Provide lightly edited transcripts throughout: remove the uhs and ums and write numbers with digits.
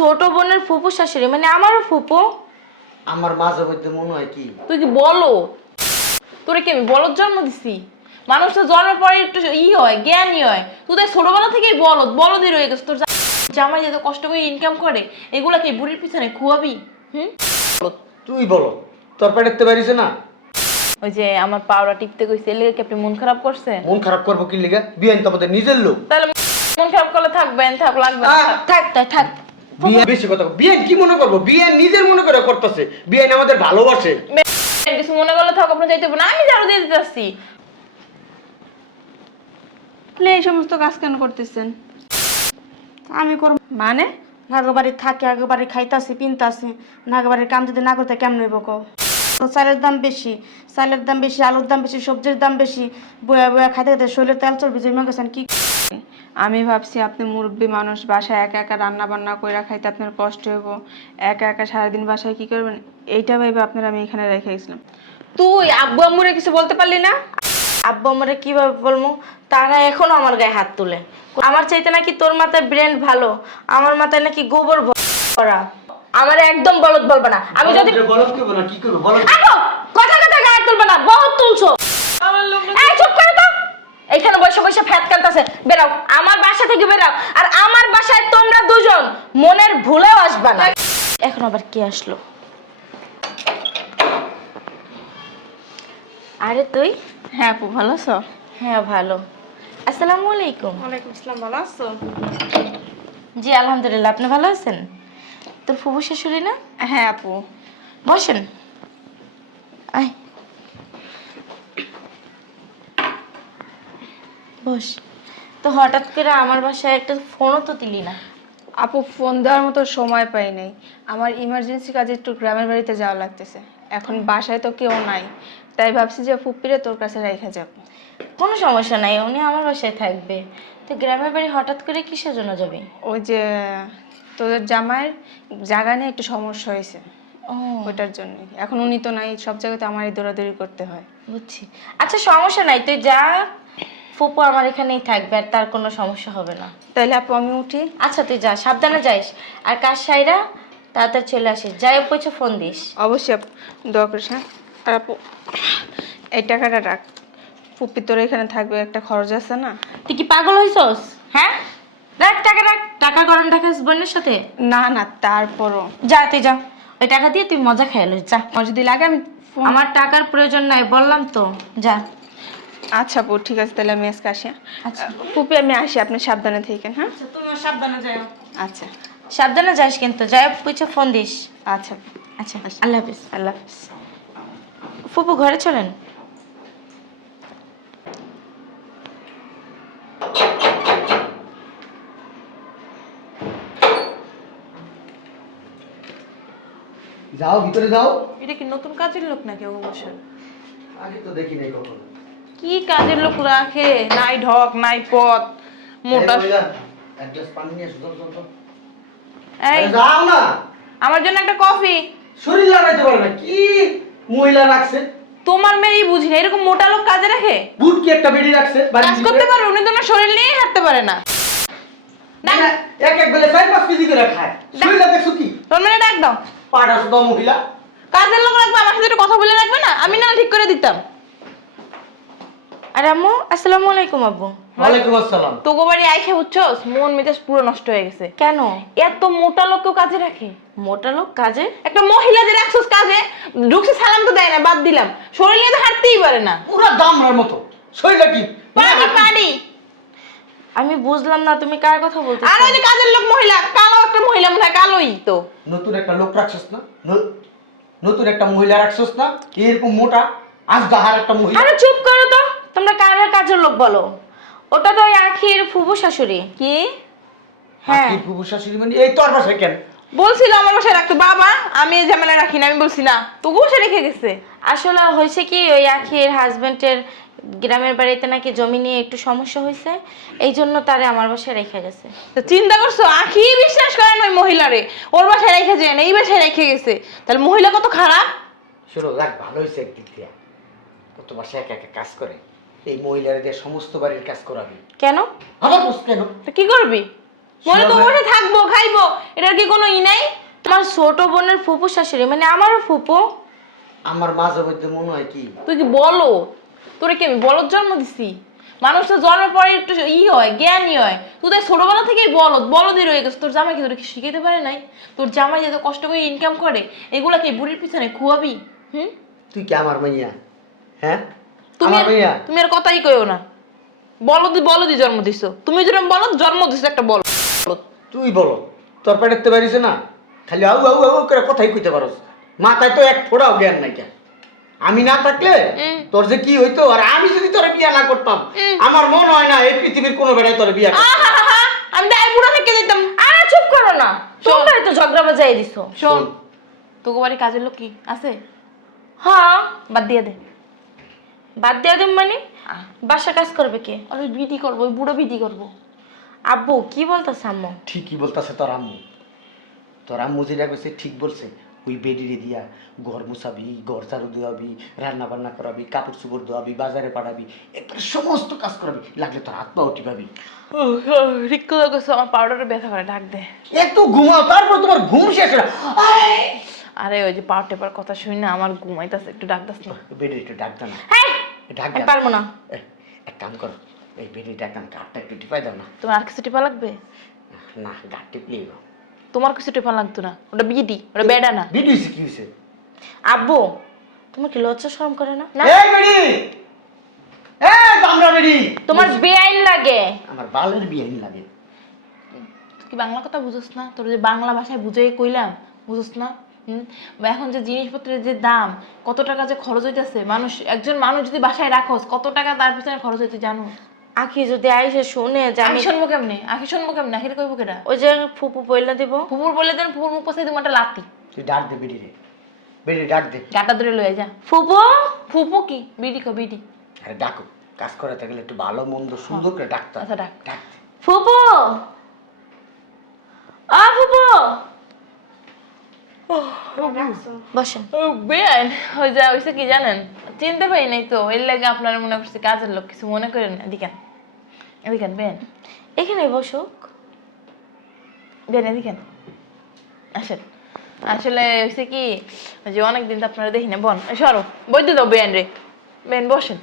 ছোট বোনের ফুপু শাশুড়ি, মানে আমারও ফুপু। আমার মাঝে মধ্যে মনে হয় কি তুই কি বলো? তোরে কি আমি বলদ জন্ম দিছি? মানুষ তো জন্মের পরে একটু হয়, জ্ঞানী হয়। তুই তো ছোটবেলা থেকেই বলদই রয়ে গেছে। তোর জামাই যেত কষ্ট করে ইনকাম করে, এগুলা কি বুড়ির পিছনে খুয়াবি? তুই বলো, তোর পেটেতে বেরিয়েছে না? ওই যে আমার পাউডার টিপতে কইছে, এর লেগে কি আপনি মন খারাপ করছেন? মন খারাপ করবো কি লিগা? বিয়ে তো আমাদের নিজের লোক। তাহলে মন খারাপ করলে থাকবেন, লাগবে না। থাক তাই থাক। বিয়ে বেশি কথা, বিয়ে কি মনে করবো? বিয়ে নিজের মনে করে করতেছে, বিয়ে আমাদের ভালোবাসে। কিছু মনে করলে থাক, আপনি যাইতে হবে না, আমি ঝাড়ু দিয়ে দিতে আসছি। আপনি এই সমস্ত কাজ কেন করতেছেন? আমি করব মানে নাগবাড়ি থাকে, আগবাড়ি খাইতাছি পিনতাছি, নাগবাড়ির কাম যদি না করতে কেমন হইব কও? চালের দাম বেশি, চালের দাম বেশি, আলুর দাম বেশি, সবজির দাম বেশি, বয়া বয়া খাইতে খাইতে শরীরে তেল চর্বি জমে গেছেন। কি আমি ভাবছি আপনি মুরব্বী মানুষ, বাসায় একা একা রান্না বান্না করে খাইতে আপনার কষ্ট হইব, একা একা সারাদিন বাসায় কি করবেন, এইটা ভেবে আপনার আমি এখানে রেখে গেছিলাম। তুই আব্বু আম্মুরে কিছু বলতে পারলি না? আব্বু আমারে কিভাবে বলবো? তারা এখনো আমার গায়ে হাত তুলে। আমার চাইতে নাকি তোর মাথায় ব্রেন ভালো, আমার মাথায় নাকি গোবর ভরা। আমার একদম বলদ বলবে না। আমি যদি বলো কি বলো, কি করবো বলো? আগো কথা কথা গায়ে তুলবে না, বহুত তুলছো। এই চুপ করে তো। এইখানে বসে বসে ফ্যাট কাটতাছে। বেরাও আমার বাসা থেকে, বেরাও। আর আমার বাসায় তোমরা দুজন মনের ভুলেও আসবে না। এখন আবার কে আসলো? আরে তুই? হ্যাঁ আপু, ভালো আছো? হ্যাঁ ভালো। আসসালামু আলাইকুম। ওয়ালাইকুম আসসালাম, ভালো আছো? জি আলহামদুলিল্লাহ, আপনি ভালো আছেন? তোর ফুফু শাশুড়ি না? হ্যাঁ আপু। বসেন। আয় বস। তো হঠাৎ করে আমার বাসায় একটা ফোনও তো দিলি না। আপু ফোন দেওয়ার মতো সময় পাই নাই, আমার ইমার্জেন্সি কাজে একটু গ্রামের বাড়িতে যাওয়া লাগতেছে। এখন বাসায় তো কেউ নাই, তাই ভাবছি যে ফুপ্পিরে তোর কাছে রেখে যাব। কোনো সমস্যা নাই, উনি আমার বাসায় থাকবে। তো গ্রামের বাড়ি হঠাৎ করে কিসের জন্য যাবি? ওই যে তোদের জামাইয়ের জায়গা নিয়ে একটু সমস্যা হয়েছে, ও ওইটার জন্য। এখন উনি তো নাই, সব জায়গাতে আমারই দৌড়াদৌড়ি করতে হয়। বুঝছি। আচ্ছা সমস্যা নাই, তুই যা। ফুপু আমার এখানেই থাকবে, আর তার কোনো সমস্যা হবে না। তাইলে আপু আমি উঠি? আচ্ছা তুই যা, সাবধানে যাইস। আর কাজ সাইরা তাড়াতাড়ি চলে আসিস। যাই পৌঁছে ফোন দিস। অবশ্যই আপু, দোয়া করিস। হ্যাঁ আর আপু, এই টাকাটা রাখ, ফুপ্পি তোর এখানে থাকবে, একটা খরচ আছে না? তুই কি পাগল হইছস? হ্যাঁ রাখ টাকা, রাখ টাকা। গরম টাকা বোনের সাথে না না, তারপরও যা, তুই যা। ওই টাকা দিয়ে তুই মজা খেয়ে লইস, যা। আমার যদি লাগে আমি আমার টাকার প্রয়োজন নাই, বললাম তো, যা। আচ্ছা আপু ঠিক আছে, তাহলে আমি আজকে আসি। আচ্ছা ফুপি আমি আসি, আপনি সাবধানে থাকেন। হ্যাঁ আচ্ছা তুমিও সাবধানে যাও। আচ্ছা সাবধানে যাস কিন্তু, যাই পৌঁছে ফোন দিস। আচ্ছা আচ্ছা আল্লাহ হাফিজ। আল্লাহ হাফিজ। ফুপু ঘরে চলেন। যাও ভিতরে যাও। এটা কি নতুন কাজের লোক নাকি অবশ্যই? আগে তো দেখি নাই কখনো। কি কাজের লোক রাখে? নাই ঢক নাই পথ, মোটা। এই মহিলা, এক গ্লাস পানি নিয়ে এসো, যাও, যাও, যাও। এই আরে যাও না, আমার জন্য একটা কফি। শরীর লাগাইতে পারে না কি মহিলা রাখছে? তোমার মেয়েই বুঝি না, এরকম মোটা লোক কাজে রাখে? বুট কি একটা বেডি রাখছে বাড়ির কাজ ভিতরে? করতে পারে, উনি তো না শরীর নিয়ে হাঁটতে পারে না। না, এক এক বেলে 4-5 কেজি করে খায়। শরীরটা দেখছো কি? তোর মেয়ে ডাক দাও। পাড়া শুধু মহিলা। কাজের লোক রাখবে, আমার সাথে একটু কথা বলে রাখবে না? আমি না ঠিক করে দিতাম। আর আম্মু আসসালামু আলাইকুম। আব্বু ওয়ালাইকুম আসসালাম। তোগো বাড়ি আইখে বুঝছস, মন মেজাজ পুরো নষ্ট হয়ে গেছে। কেন? এত মোটা লোককেও কাজে রাখে? মোটা লোক কাজে? একটা মহিলা যে রাখছস কাজে, ঢুকছে সালাম তো দেয় না, বাদ দিলাম। শরীর নিয়ে তো হাঁটতেই পারে না। পুরো দামড়ার মতো শরীরটা কি? পানি পানি। আমি বুঝলাম না তুমি কার কথা বলতেছো। আর ওই যে কাজের লোক মহিলা, কালো একটা মহিলা, মনে হয় কালোই তো। নতুন একটা লোক রাখছস না? নতুন একটা মহিলা রাখছস না? এরকম মোটা আজদাহার একটা মহিলা। আরে চুপ করো তো, তোমরা কার কাজের লোক বলো? ওটা তো ওই আখির ফুফু শাশুড়ি। কি? হ্যাঁ কি ফুফু শাশুড়ি মানে? এই তোর বাসায় কেন? বলছিল আমার বাসায় রাখতো বাবা, আমি এই ঝামেলা রাখি না। আমি বলছি না, তোকে বসে রেখে গেছে। আসলে হয়েছে কি, ওই আখির হাজবেন্ডের গ্রামের বাড়িতে নাকি জমি নিয়ে একটু সমস্যা হয়েছে, এই জন্য তারে আমার বাসায় রেখে গেছে। তো চিন্তা করছো, আখি বিশ্বাস করেন ওই মহিলারে, ওর বাসায় রেখে যায় না, এই বাসায় রেখে গেছে। তাহলে মহিলা কত খারাপ। শোনো, যাক ভালো হয়েছে একদিক দিয়ে। কত বাসায় একা একা কাজ করে, এই মহিলারা দিয়ে সমস্ত বাড়ির কাজ করাবি। কেন? আবার বুঝ কেন? তো কি করবি? বলে তো বসে থাকবো খাইবো, এটার কি কোনো ই নাই? তোমার ছোট বোনের ফুপু শাশুড়ি মানে আমারও ফুপু। আমার মাঝে মধ্যে মনে হয় কি তুই কি বলো, তোরে কি আমি বলদ জন্ম দিছি? মানুষ তো জন্মের পরে একটু হয়, জ্ঞানী হয়। তুই তো ছোটবেলা থেকেই বলদই রয়ে গেছে। তোর জামাই কি তোর কি শিখাইতে পারে নাই? তোর জামাই যে এত কষ্ট করে ইনকাম করে, এগুলা কি বুড়ির পিছনে খুয়াবি? তুই কি আমার মাইয়া? হ্যাঁ তুমি আমার মাইয়া? তুমি আর কথাই কইও না। বলদি জন্ম দিছো তুমি, যেরকম বলদ জন্ম দিছো একটা বলদ। তুই বলো, তোর পেটেতে বেরিয়েছে না, খালি আউ আউ আউ করে কথাই কইতে পারোস, মাথায় তো এক ফোড়াও জ্ঞান নাই কেন? আমি না থাকলে তোর যে কি হইতো, আর আমি যদি তোর বিয়া না করতাম, আমার মনে হয় না এই পৃথিবীর কোনো বেড়ায় তোর বিয়া করতো। আমি ডাই বুড়া থেকে যেতাম। আরে চুপ করো না, তোমরাই তো ঝগড়া বাজাই দিছো। শোন, তোকে বাড়ি কাজের লোক কি আছে? হ্যাঁ, বাদ দিয়ে দে। বাদ দিয়ে দিম মানে বাসা কাজ করবে কে? আমি বিটি করবো, ওই বুড়ো বিটি করবো। আব্বু কি বলতেছে আম্মু? ঠিকই বলতাছে তোর আম্মু। তোর আম্মু যেটা কইছে ঠিক বলছে। ওই বেডিরে দিয়া ঘর মুছাবি, ঘর ঝাড়ু দেওয়াবি, রান্না বান্না করাবি, কাপড় চোপড় ধোয়াবি, বাজারে পাঠাবি, একবারে সমস্ত কাজ করাবি, লাগলে তোর হাত পা উঠি পাবি। ঠিক করে গেছো, আমার পাউডারে ব্যথা করে, ডাক দে। এত ঘুমাও, তারপর তোমার ঘুম শেষ হয় না। আরে ওই যে পাউডার টেপার কথা শুনি না, আমার ঘুমাইতেছে, একটু ডাক দাস না। বেডি একটু ডাক দাও না। হ্যাঁ, ডাক আমি দাও। পারবো না। এক কাম কর, এই বেডি ডাক দাও, গাঁটটা একটু টিপাই দাও না। তোমার আর কিছু টিপা লাগবে? না, গাঁট টিপলেই গো। তোমার কিছু টিপা লাগতো না, ওটা বিটি, ওটা বেডা না। বেডি হইছে কি হইছে? আব্বু তোমার কি লজ্জা শরম করে না? এই বেডি, এই বাংলা বেডি, তোমার বেআইন লাগে। আমার বালের বিয়াইন লাগে। তুই কি বাংলা কথা বুঝোস না? তোর যে বাংলা ভাষায় বুঝাই কইলাম, বুঝোস না? বা এখন যে জিনিসপত্রের যে দাম, কত টাকা যে খরচ হইতেছে, একজন মানুষ যদি বাসায় রাখোস, কত টাকা তার পিছনে খরচ হইতে জানো? আখি যদি আইসে শুনে যে আখি শুনবো কেমনে? আখি শুনবো কেমনে? আখির কইবো কেটা? ওই যে ফুপু বইলা দিব। ফুপুর বলে দেন, ফুপুর মুখ পাশে তুমি একটা লাতি তুই ডাক দে বেডি রে, বেডি ডাক দে। গাটা ধরে লয়ে যা। ফুপু ফুপু কি? বিডি কো বিডি। আরে ডাকো, কাজ করাতে গেলে একটু ভালো মন্দ সুন্দর করে ডাকতে হয়। আচ্ছা ডাক। ডাক দে। ফুপু, আ ফুপু বসেন। ও বেন, ওই যা হইছে কি জানেন, চিনতে পারি নাই তো, এর লাগে আপনার মনে করছে কাজের লোক, কিছু মনে করেন না। এদিকেন এদিকেন বেন, এখানে বসুক। বেন এদিকেন আসেন। আসলে হয়েছে কি, ওই যে অনেকদিন তো আপনারা দেখি না, বন সরো বইতে দাও বেন রে, বেন বসেন।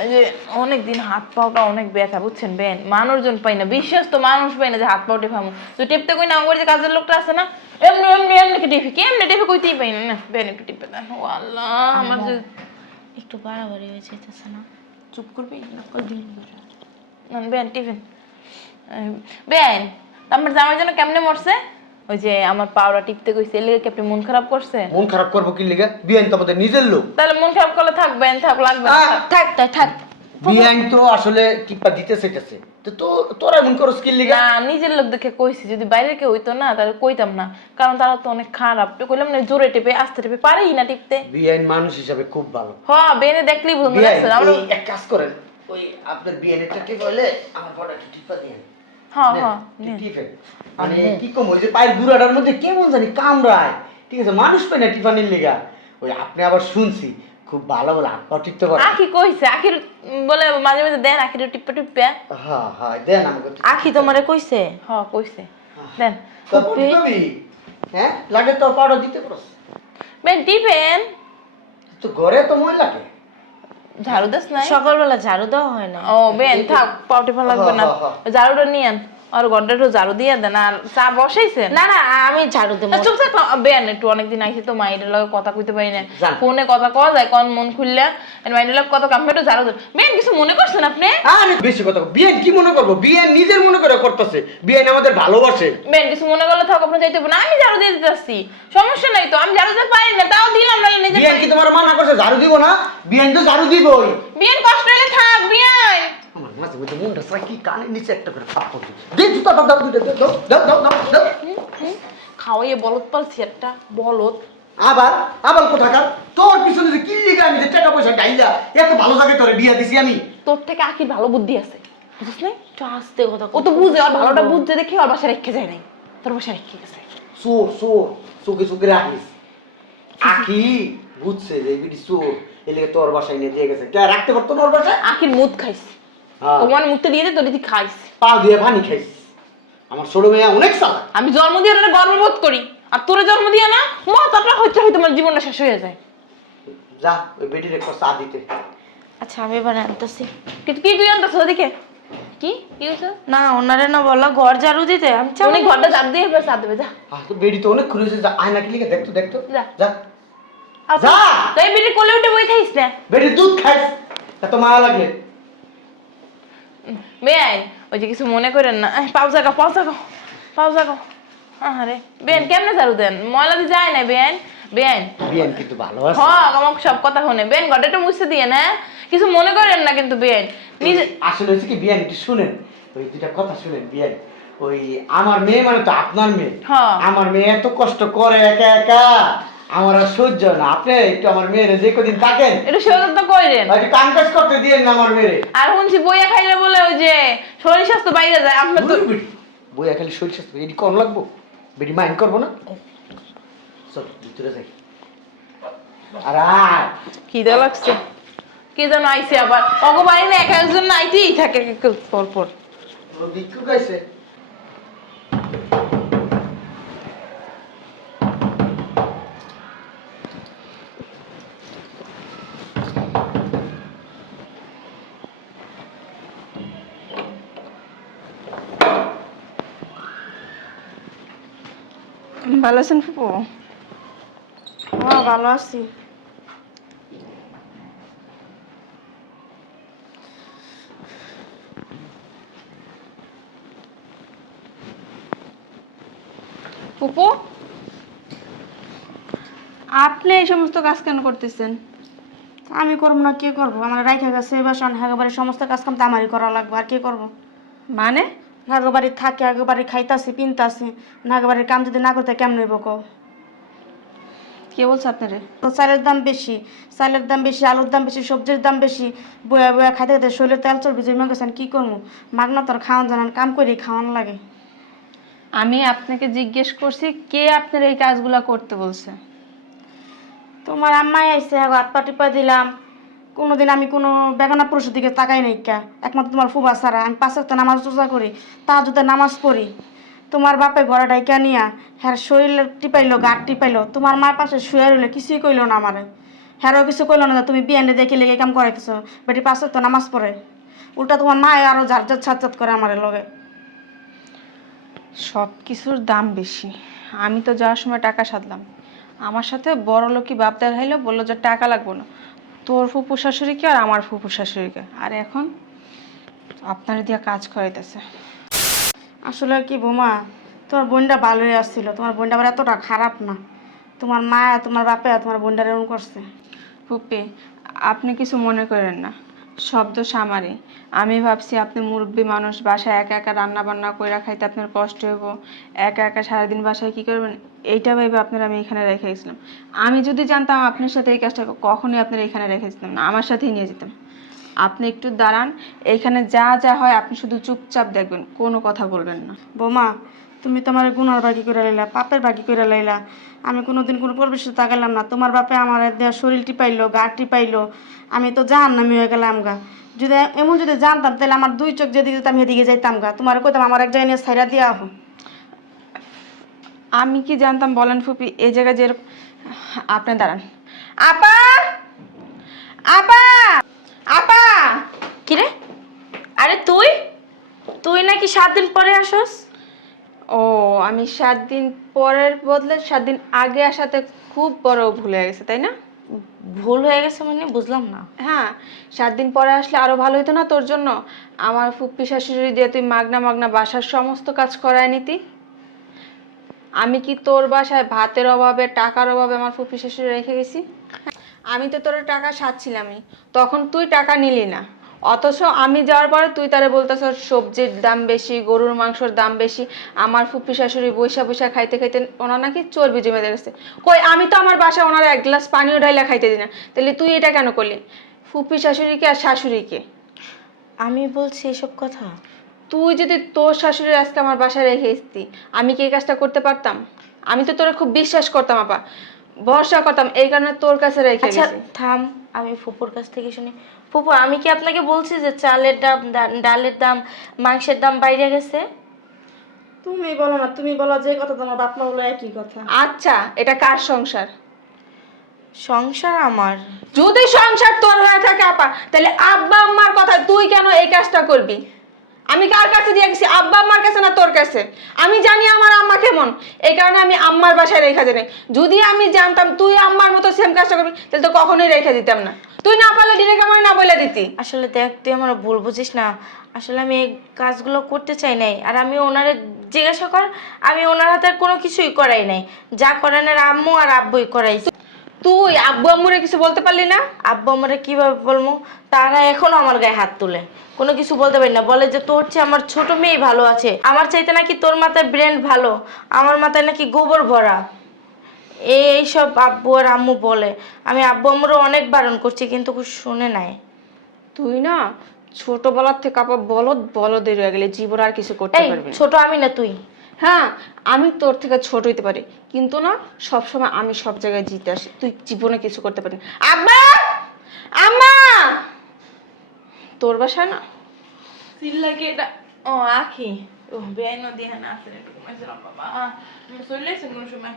ওই যে অনেকদিন হাত পাওটা অনেক ব্যথা, বুঝছেন বেন? মানুষজন পাই না, বিশ্বাস তো মানুষ পাই না যে হাত পাও টেপামো। তুই টেপতে কই না, আমার যে কাজের লোকটা আছে না, এমনি এমনি এমনি টেপি, কেমনি টেপে কইতেই পাই না। বেন একটু টিপে দেন। ও আল্লাহ, আমার যে একটু বাড়াবাড়ি হয়ে যেতেছে না? চুপ করবি না, বেন টিফিন বেন। আমার জামাই যেন কেমনে মরছে, ওই যে আমার পাওড়া টিপতে কইছে, এর লেগে কি আপনি মন খারাপ করছেন? মন খারাপ করবো কি লিগা? বিয়াইন তো আমাদের নিজের লোক। তাহলে মন খারাপ করলে থাকবেন, থাক লাগবে না, থাক। থাক তাই থাক। বিয়াইন তো আসলে টিপা দিতে চাইতেছে, তো তোরা এমন করো স্কিল লিগা? না, নিজের লোক দেখে কইছি, যদি বাইরের কেউ হইতো না তাহলে কইতাম না, কারণ তারা তো অনেক খারাপ। তো কইলাম না, জোরে টিপে আস্তে টিপে পারেই না টিপতে। বিয়াইন মানুষ হিসাবে খুব ভালো। হ্যাঁ, বেনে দেখলেই বুঝতে বিয়াইন, পারছেন আমরা। এই এক কাজ করেন, ওই আপনার বিয়াইনটা ঠিক হইলে আমার বড় একটু টিপা দিয়েন। হ্যাঁ নেন, হ্যাঁ নেন। টিপেন। মানে কি কম, ওই যে পায়ের গুড়াটার মধ্যে কেমন জানি কামড়ায়, ঠিক আছে? মানুষ পায় না টিফানির লিগা। ওই আপনি আবার শুনছি খুব ভালো বলে হাত পা টিপতে পারে। আখি কইছে, আখির বলে মাঝে মাঝে দেন, আখির টিপে টিপে। হ্যাঁ হ্যাঁ, দেন আমাকে। আখি তোমারে কইছে? হ্যাঁ কইছে, দেন। তোর টিপবি? হ্যাঁ, লাগে তোর পাউডার দিতে পারছ? বেন টিপেন। তো ঘরে তো মই লাগে। ঝাড়ু দাস নাই? সকালবেলা ঝাড়ু দেওয়া হয় না। ও বেন থাক, পাও টিপা লাগবে না, ঝাড়ুটা নিয়েন, আর ঘরটা একটু ঝাড়ু দিয়ে দেন। আর চা বসাইছেন? না না, আমি ঝাড়ু দেবো। চুপ থাক না বেন, একটু অনেকদিন আইছি তো, মাইরের লগে কথা কইতে পারি না, জান। ফোনে কথা কওয়া যায়, কোন মন খুললে মাইরের লগে কথা কামে, একটু ঝাড়ু দেন। বেন কিছু মনে করছেন আপনি? আমি বেশি কথা বিয়েন কি মনে করবো? বিয়েন নিজের মনে করে করতেছে, বিয়েন আমাদের ভালোবাসে। বেন কিছু মনে করলে থাক, আপনি যাইতে হবে না, আমি ঝাড়ু দিয়ে দিতেছি, সমস্যা নাই তো, আমি ঝাড়ু দিতে পারি না, তাও দিলাম না নিজে। বিয়েন কি তোমার মানা করছে ঝাড়ু দিব না? বিয়েন তো ঝাড়ু দিবই। বিয়ের কষ্ট হলে থাক, বিয়াই। আমার মাঝে মধ্যে মনটা সারা কি কানের নিচে একটা করে থাপ্পড় দিচ্ছে। দে জুতা দাও দাও দুইটা দাও দাও দাও দাও দাও। খাওয়াইয়ে বলদ পালছি একটা বলদ। আবার আবার কোথাকার তোর পিছনে যে কি লিগা আমি যে টাকা পয়সা গাইলা এত ভালো জায়গায় তোরে বিয়া দিছি আমি। তোর থেকে আখির ভালো বুদ্ধি আছে, বুঝছিস না? একটু আস্তে কথা ও তো বুঝে, আর ভালোটা বুঝতে দেখে ওর বাসায় রেখে যায় নাই, তোর বাসায় রেখে গেছে। চোর চোর চোখে চোখে রাখিস। আখি বুঝছে যে বিডি চোর, এলিগে তোর বাসায় নিয়ে দিয়ে গেছে। কে রাখতে পারতো না ওর বাসায়? আখির মুদ খাইস, হ্যাঁ, তোমার মুখতে দিয়ে দে, তোর দিদি খাইস। পা দিয়ে পানি খাইস। আমার ছোট মেয়ে অনেক চালাক। আমি জন্ম দিয়ে ওরা গর্ববোধ করি, আর তোরে জন্ম দিয়ে না মাথাটা হচ্ছে হয়তো আমার জীবনটা শেষ হয়ে যায়। যা ওই বেটির একটা চা দিতে। আচ্ছা আমি এবার আনতেছি। কিন্তু কি তুই আনতেছ ওদিকে? কি কি হয়েছে? না ওনারে না বললো ঘর ঝাড়ু দিতে, আমি উনি ঘরটা চাপ দিয়ে এবার চাপ দেবে, যা তো বেটি তো অনেক খুলেছে, যা আয়না কি লিখে দেখতো দেখতো। যা। যা আচ্ছা যা। তাই বেটি কোলে উঠে বই থাইস না। বেটি দুধ খাইস, এত মায়া লাগলে। বেআইন ওই যে কিছু মনে করেন না, পাও জাগো। আরে বেআইন কেমনে ঝাড়ু দেন? ময়লা দিয়ে যায় না বেআইন। বেআইন বিয়ান কিন্তু ভালো আছে। হ্যাঁ আমাকে সব কথা শুনে বেআইন ঘরটা একটু মুছে দিয়ে না, কিছু মনে করেন না কিন্তু বেআইন নিজে। আসলে হচ্ছে কি বিয়ান একটু শুনেন, ওই দুটা কথা শুনেন বিয়ান। ওই আমার মেয়ে মানে তো আপনার মেয়ে। হ্যাঁ। আমার মেয়ে এত কষ্ট করে একা একা, আমার আর সহ্য না। আপনি একটু আমার মেয়েরে যে কদিন থাকেন একটু সেটা তো কইরেন। একটু কাম কাজ করতে দিয়েন না আমার মেয়েরে। আর শুনছি বইয়া খাইলে বলে ওই যে শরীর স্বাস্থ্য বাইরে যায়, আপনার তো বইয়া খালি শরীর স্বাস্থ্য এটি কম লাগবো, বেটি মাইন্ড করবো না। চল ভিতরে যাই। আর আয়। খিদে লাগছে, কি যেন আইছে আবার অগবাড়ি না, এক একজন আইতেই থাকে পর পর। ভিক্ষুক আইছে। ভালো আছেন ফুপু? হ্যাঁ ভালো আছি। ফুপু আপনি এই সমস্ত কাজ কেন করতেছেন? আমি করবো না কে করবো? আমার রাইখা গেছে এবার হাগবাড়ির সমস্ত কাজ কাম তো আমারই করা লাগবে, আর কে করবো? মানে হাগবাড়ি থাকে হাগবাড়ি খাইতাছি পিনতাছি, হাগবাড়ির কাম যদি না করতে কেমন হইব কও? কে বলছে আপনারে? তো চালের দাম বেশি, চালের দাম বেশি, আলুর দাম বেশি, সবজির দাম বেশি, বয়া বয়া খাইতে খাইতে শরীরে তেল চর্বি জমে গেছেন, কি করবো? মাগনা তোর খাওয়ান জানান, কাম করি খাওয়ান লাগে। আমি আপনাকে জিজ্ঞেস করছি কে আপনার এই কাজগুলা করতে বলছে? তোমার আম্মাই আইসে হাত পা টিপা দিলাম, কোনোদিন আমি কোনো বেগানা পুরুষের দিকে তাকাই নাই কা, একমাত্র তোমার ফুবা ছাড়া। আমি 5 ওয়াক্ত নামাজ রোজা করি, তাহাজ্জুদে নামাজ পড়ি। তোমার বাপে ঘরে ডাইকা নিয়া হ্যাঁ শরীরে টিপাইলো, গাট টিপাইলো, তোমার মার পাশে শুয়ে রইলো, কিছুই কইলো না আমারে। হ্যারও কিছু কইলো না, তুমি বিয়ানে দেখে লেগে কাম করাইতেছো, বেটি 5 ওয়াক্ত নামাজ পড়ে। উল্টা তোমার মা আরো ঝাড়ঝাট ছাড়চাত করে আমারে লগে। সব কিছুর দাম বেশি। আমি তো যাওয়ার সময় টাকা সাধলাম, আমার সাথে বড় লোকই বাপ দেখাইলো, বললো যে টাকা লাগবো না। তোর ফুপু শাশুড়িকে আর আমার ফুপু শাশুড়িকে, আর এখন আপনার দিয়া কাজ করাইতেছে। আসলে কি বোমা, তোমার বোনটা ভালোই আসছিল, তোমার বোনটা আবার এতটা খারাপ না। তোমার মা তোমার বাপে তোমার বোনটার এমন করছে। ফুপি আপনি কিছু মনে করেন না, শব্দ আমারই। আমি ভাবছি আপনি মুরব্বী মানুষ, বাসায় একা একা রান্না বান্না কইরা খাইতে আপনার কষ্ট হইব, একা একা সারাদিন বাসায় কী করবেন, এইটা ভেবে আপনার আমি এখানে রেখে গেছিলাম। আমি যদি জানতাম আপনার সাথে এই কাজটা কখনোই আপনার এখানে রেখে দিতাম না, আমার সাথেই নিয়ে যেতাম। আপনি একটু দাঁড়ান, এইখানে যা যা হয় আপনি শুধু চুপচাপ দেখবেন, কোনো কথা বলবেন না। বোমা তুমি তোমার গুনার বাকি করে লাইলা, পাপের বাকি করে লাইলা। আমি কোনোদিন কোনো পরিবেশে তাকাইলাম না, তোমার বাপে আমার দেয়া শরীর টিপাইলো, গা টিপাইলো, আমি তো জাহান্নামি হয়ে গেলাম গা। যদি এমন যদি জানতাম তাহলে আমার 2 চোখ যেদিকে আমি এদিকে যাইতাম গা, তোমার কইতাম আমার এক জায়গায় নিয়ে ছাইরা দিয়া আহ। আমি কি জানতাম বলেন ফুপি, এই জায়গায় যে আপনি দাঁড়ান। আপা আপা আপা! কিরে, আরে তুই তুই নাকি 7 দিন পরে আসস? ও আমি 7 দিন পরের বদলে 7 দিন আগে আসাতে খুব বড় ভুল হয়ে গেছে, তাই না? ভুল হয়ে গেছে মানে বুঝলাম না। হ্যাঁ, 7 দিন পরে আসলে আরো ভালো হতো না তোর জন্য? আমার ফুপ্পি শাশুড়ি দিয়ে তুই মাগনা মাগনা বাসার সমস্ত কাজ করায় নিতি। আমি কি তোর বাসায় ভাতের অভাবে টাকার অভাবে আমার ফুপ্পি শাশুড়ি রেখে গেছি? আমি তো তোর টাকা সাচ্ছিলামই, তখন তুই টাকা নিলি না। অথচ আমি যাওয়ার পরে তুই তারে বলতেছ সবজির দাম বেশি, গরুর মাংসর দাম বেশি। আমার ফুপ্পি শাশুড়ি বৈশা বৈশা খাইতে খাইতে ওনার নাকি চর্বি জমে গেছে। কই আমি তো আমার বাসায় ওনার 1 গ্লাস পানিও ঢাইলা খাইতে দিই না, তাহলে তুই এটা কেন করলি? ফুপ্পি শাশুড়িকে আর শাশুড়িকে আমি বলছি এসব কথা? তুই যদি তোর শাশুড়ির আজকে আমার বাসায় রেখে এসতি, আমি কি এই কাজটা করতে পারতাম? আমি তো তোরে খুব বিশ্বাস করতাম আপা, ভরসা করতাম, এই কারণে তোর কাছে রেখে আচ্ছা গেছি। থাম, আমি ফুপুর কাছ থেকে শুনি। ফুপু আমি কি আপনাকে বলছি যে চালের দাম ডালের দাম মাংসের দাম বাইরে গেছে? তুমি বলো না, তুমি বলো যে কথা তোমার বাপ মা বলো একই কথা। আচ্ছা, এটা কার সংসার? সংসার আমার। যদি সংসার তোর হয়ে থাকে আপা, তাহলে আব্বা আম্মার কথা তুই কেন এই কাজটা করবি? আমি কার কাছে দিয়ে গেছি, আব্বা আম্মার কাছে না তোর কাছে? আমি জানি আমার আম্মা কেমন, এই কারণে আমি আম্মার বাসায় রেখে দেবে। যদি আমি জানতাম তুই আম্মার মতো সেম কাজটা করবি, তাহলে তো কখনোই রেখে দিতাম না। তুই না পারলে ডিরেক্ট আমার না বলে দিতি। আসলে দেখ, তুই আমার ভুল বুঝিস না। আসলে আমি এই কাজগুলো করতে চাই নাই। আর আমি ওনারে জিজ্ঞাসা কর, আমি ওনার হাতে কোনো কিছুই করাই নাই। যা করানোর আম্মু আর আব্বুই করাইছে। তুই আব্বু আম্মুরে কিছু বলতে পারলি না? আব্বু আমারে কিভাবে বলবো? তারা এখনো আমার গায়ে হাত তুলে, কোনো কিছু বলতে পারি না। বলে যে তোর চেয়ে আমার ছোট মেয়ে ভালো আছে, আমার চাইতে নাকি তোর মাথায় ব্রেন ভালো, আমার মাথায় নাকি গোবর ভরা। এইসব আব্বু আর আম্মু বলে। আমি আব্বু আম্মুরও অনেক বারণ করছি, কিন্তু শুনে নাই। তুই না ছোটবেলার থেকে আপা বলদের হয়ে গেলে জীবন আর কিছু করতে এই পারবি না। ছোট আমি না তুই। হ্যাঁ, আমি তোর থেকে ছোট হইতে পারি, কিন্তু না সবসময় আমি সব জায়গায় জিতে আসি। তুই জীবনে কিছু করতে পারবি না। আব্বা, আম্মা, তোর বাসায় না সিল্লাকে এটা ও আখি ও বেনো দিয়ে না আসলে একটু কমেছে না বাবা। আমি চলে এসে কোন সময়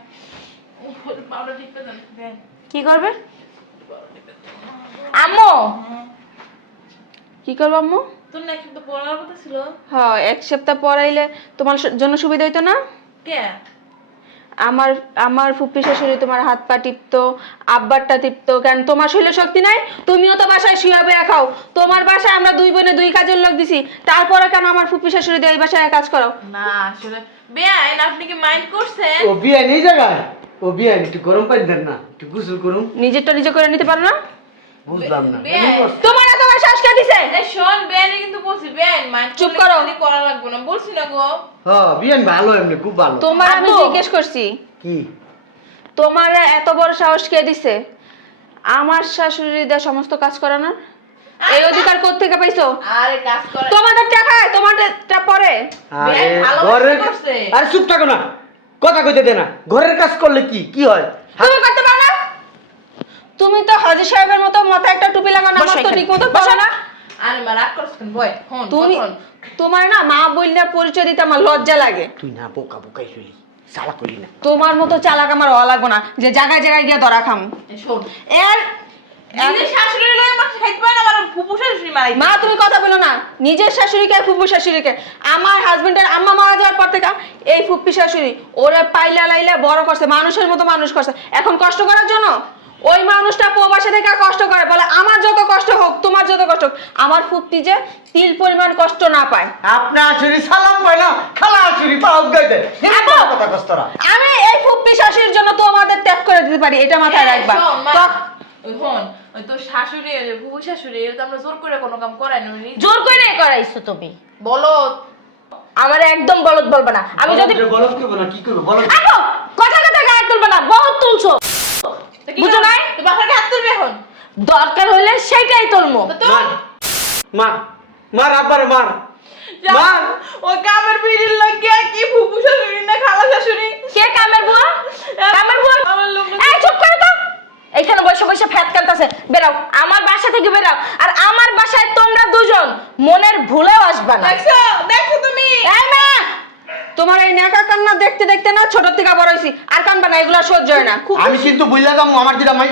ও পাউডার টিপতে দেন বেন কি করবে? আম্মু কি করবো আম্মু? তোর না একটু পড়ার কথা ছিল। হ্যাঁ, 1 সপ্তাহ পড়াইলে তোমার জন্য সুবিধা হইতো না? কে? আমার ফুপ্পি শাশুড়ি তোমার হাত পা টিপতো, আব্বারটা টিপতো। কেন তোমার শরীরে শক্তি নাই? তুমিও তো বাসায় শুয়ে বইয়া খাও। তোমার বাসায় আমরা 2 বোনে 2 কাজের লোক দিছি, তারপরে কেন আমার ফুপ্পি শাশুড়ি দিয়ে এই বাসায় কাজ করো? না আসলে বেআইন, আপনি কি মাইন্ড করছেন? ও বিয়ে নেই জায়গায়, ও বিয়ে একটু গরম পানি দেন না, একটু গোসল করুন। নিজেরটা নিজে করে নিতে পারো না? বুঝলাম না। বেআইন তোমার এত বড় সাহস কে দিছে? এই শোন, বেআইন কিন্তু বলছি বেআইন মাইন্ড চুপ করো। করা লাগবে না, বলছি না গো। হ্যাঁ বিয়ে ভালো, এমনি খুব ভালো। তোমার আমি আব্বু। জিজ্ঞেস করছি, কি তোমার এত বড় সাহস কে দিছে আমার শাশুড়ি দিয়ে সমস্ত কাজ করানোর? এই অধিকার কোথা থেকে পাইছো? আরে কাজ করে তোমাদের টাকায় তোমারটা পরে। আরে বেআইন ভালো ঘরের করছে। আরে চুপ থাকো না, কথা কইতে দে না। ঘরের কাজ করলে কি কি হয়? তুমি করতে পারো না? তুমি তো হাজী সাহেবের মতো মাথায় একটা টুপি লাগানো, আমার তো ঠিক মতো পারো না। আরে মা রাগ করছেন বয় হন তুমি তোমার না মা বললে পরিচয় দিতে আমার লজ্জা লাগে। তুই না বোকা বোকাই চলি, সালা করি না। তোমার মতো চালাক আমার হওয়া লাগবে না যে জায়গায় জায়গায় গিয়ে ধরা খাম। শোন এর নিজের শাশুড়ি লয়ে মাছ খাইতে পারে না, আবার ফুপু শাশুড়ি মারাই মা তুমি কথা বলো না, নিজের শাশুড়িকে ফুপ্পি শাশুড়িকে। আমার হাজবেন্ডের আম্মা মারা যাওয়ার পর থেকে এই ফুপ্পি শাশুড়ি ওরে পাইলা লাইলা বড় করছে, মানুষের মতো মানুষ করছে। এখন কষ্ট করার জন্য ওই মানুষটা প্রবাসে থেকে কষ্ট করে, বলে আমার যত কষ্ট হোক তোমার যত কষ্ট হোক, আমার ফুপ্পি যে তিল পরিমাণ কষ্ট না পায়। আপনার আসুরি সালাম পায় না, খালা আসুরি পাও গাইতে। আব্বু! কথা কষ্টরা। আমি এই ফুপ্পি শাশুড়ির জন্য তোমাদের ত্যাগ করে দিতে পারি, এটা মাথায় রাখবা। ওই হন ওই তো শাশুড়ি ফুপু শাশুড়ি এটা তো আমরা জোর করে কোনো কাম করাই না। জোর করে করাইছো তুমি? বলো আমার একদম বলদ বলবা না। আমি যদি বলো কি বলো, কি করব বলো। আগো কথা কথা গায়ে তুলবা না, বহুত তুলছো। বুঝো নাই? তো বাসাকে হাত তুলবে এখন। দরকার হলে সেইটাই তুলমো। তো মার মার মার আব্বারে মার মার। ও কামের বিড়ির লাগে কি ফুপু শাশুড়ি না খালা শাশুড়ি? কে কামের বুয়া? কামের বুয়া? আমার লোক এই চুপ করো তো। এখানে বসে বসে ফ্যাট কাটতাছে। বেরাও, আমার বাসা থেকে বেরাও। আর আমার বাসায় তোমরা দুজন মনের ভুলেও আসবা না। দেখছো দেখছো তুমি? এই মা, তোমার এই নেকা কান্না দেখতে দেখতে না ছোট থেকে বড় হইছি, আর কানবা না, এগুলো সহ্য হয় না। আমি কিন্তু বুঝলা যাবো আমার যেটা মাই।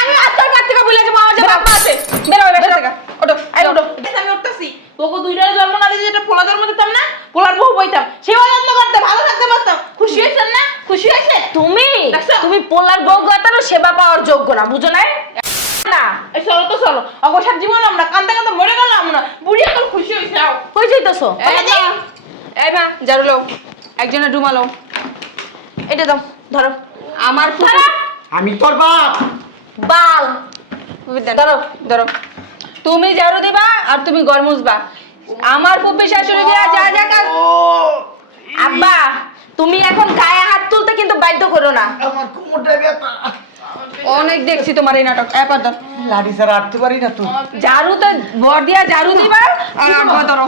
আমি আজকাল কার থেকে বলে যাবো আমার যে বাবা আছে। বেরো বেরো থেকে ওঠো, এই ওঠো। আমি উঠতেছি। তোকে দুইটার জন্ম না দিয়ে যেটা পোলা জন্ম দিতাম না, পোলার বউ বইতাম, সেবা যত্ন করতে ভালো থাকতে পারতাম। খুশি হয়েছেন না? খুশি হয়েছে? দেখছো? তুমি পোলার বউ গাতারও সেবা পাওয়ার যোগ্য না, বুঝো নাই? না এই চলো তো চলো, অবসর জীবন আমরা কান্দা কান্দা মরে গেলাম না, বুড়ি এখন খুশি হয়েছে। আও কই যাইতাছো? এই মা ঝাড়ু লও, একজনে ডুমালো। এটা দাও, ধরো। আমার ধরো। আমি তোর বাপ। বাল ধরো ধরো, তুমি ঝাড়ু দিবা আর তুমি ঘর মুছবা। আমার ফুপ্পি শাশুড়ি দিয়া যা যা কাজ। আব্বা, তুমি এখন গায়ে হাত তুলতে কিন্তু বাধ্য করো না। আমার কোমরটা ব্যথা। অনেক দেখছি তোমার এই নাটক। এবার ধর লাঠি ছাড়া আটতে পারি না তুই। ঝাড়ু তো বর দিয়া ঝাড়ু দিবা আর আটবা ধরো।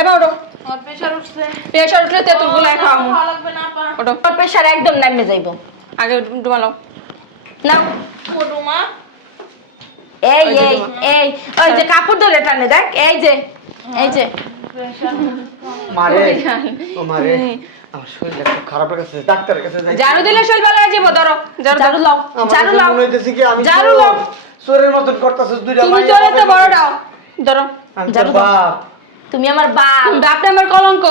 এবার ওঠো, আমার প্রেশার উঠছে। প্রেশার উঠলে তেঁতুল গুলাই খাওয়াবো। ভালো লাগবে না আপা। ওঠো, তোর প্রেশার একদম নামে যাইবো। আগে ডুমালো। না ছোট মা এই ওই যে এই তোমার। এই ওই যে কাপড় ধরে টানে দেখ, এই যে এই যে মারে কই যান? ও মারে আমার শরীরটা খুব খারাপ লাগছে ডাক্তারের কাছে যাই ঝাড়ু দিলে শৈল ভালো হয়ে যাবো, ধরো ঝাড়ু লাও আমার ঝাড়ু কাছে লাও মনে হইতেছে কি আমি ঝাড়ু লাও। চোরের মতন করতেছিস দুইটা তুমি মাইয়া চলে তো বাপের বড়টাও, ধরো। আমি তোর ঝাড়ু দাও। বাপ তুমি আমার বাপ। বাপটা আমার কলঙ্ক,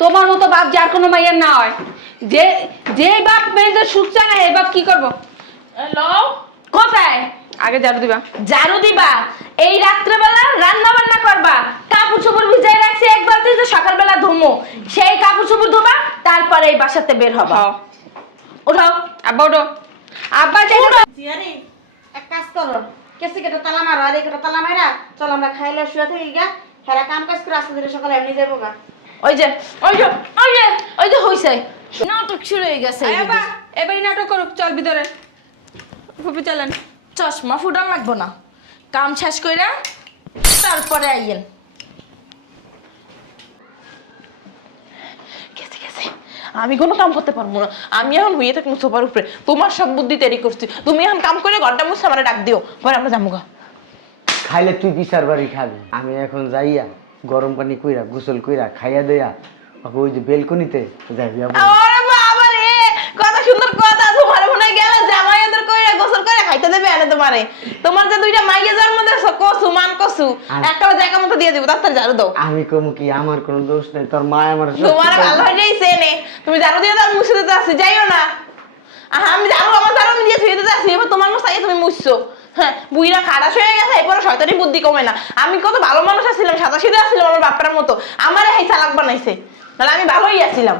তোমার মতো বাপ যার কোনো মাইয়ের না হয়। যে যে বাপ মেয়েদের সুখ চায় না, এই বাপ কি করবো? হ্যালো, কোথায়? আগে ঝাড়ু দিবা। ঝাড়ু দিবা, এই রাত্রেবেলা রান্না বান্না করবা, কাপড় চোপড় ভিজাই রাখছি এক বালতিতে, সকালবেলা ধুমো, সেই কাপড় চোপড় ধোবা, তারপরে এই বাসাতে বের হবা। হ্যাঁ। ওঠাও। আব্বা ওঠো। আব্বা চাইলে জিয়ারি এক কাজ করো, কেসি কেটে তালা মারো, আর এই কেটে তালা মারা চল আমরা খাইলে শুয়ে থাকি গা, হেরা কাম কাজ করে আসতে দিলে সকালে এমনি যাবো গা। ওই যে ওই যে ওই যে ওই যে হইছে নাটক শুরু হয়ে গেছে। আব্বা এবারই নাটক করুক, চল ভিতরে। ফুপি চলেন। চশমা ফুটান লাগবো না, কাম শেষ কইরা তারপরে আইয়েন। গেছে গেছে, আমি কোনো কাম করতে পারবো না, আমি এখন হইয়ে থাকবো সোফার উপরে। তোমার সব বুদ্ধি তৈরি করছি, তুমি এখন কাম করে ঘরটা মুছে আমার ডাক দিও, পরে আমরা যাবো গা। খাইলে তুই বিচার বাড়ি খাবি, আমি এখন যাইয়া গরম পানি কইরা গোসল কইরা খাইয়া দেয়া ওকে ওই যে বেলকনিতে যাবি আরে বাবা রে, কত সুন্দর কথা। তোমার মনে গেল জামাই আদর কইরা গোসল করে খাইতে দেবে আরে তোমারে। তোমার যে দুইটা মাইয়া জন্ম দিয়েছো, কসু মান কসু, একটা জায়গা মতো দিয়ে দিব, তাড়াতাড়ি ঝাড়ু দাও। আমি কমু কি আমার কোনো দোষ নাই, তোর মা আমার তোমার ভালো হয়ে যাইছে নে, তুমি ঝাড়ু দিয়ে দাও, মুছে দিতে আসছি, যাইও না। আমি ঝাড়ু, আমার ঝাড়ু আমি দিয়ে ধুয়ে দিতে আসছি, এবার তোমার মশাই তুমি মুছছো। হ্যাঁ, বুইরা খারাপ হয়ে গেছে, এরপরে শয়তানি বুদ্ধি কমে না। আমি কত ভালো মানুষ আছিলাম, সাদা সিধা আসছিলাম আমার বাপটার মতো, আমারে হাই চালাক বানাইছে, নাহলে আমি ভালোই আছিলাম।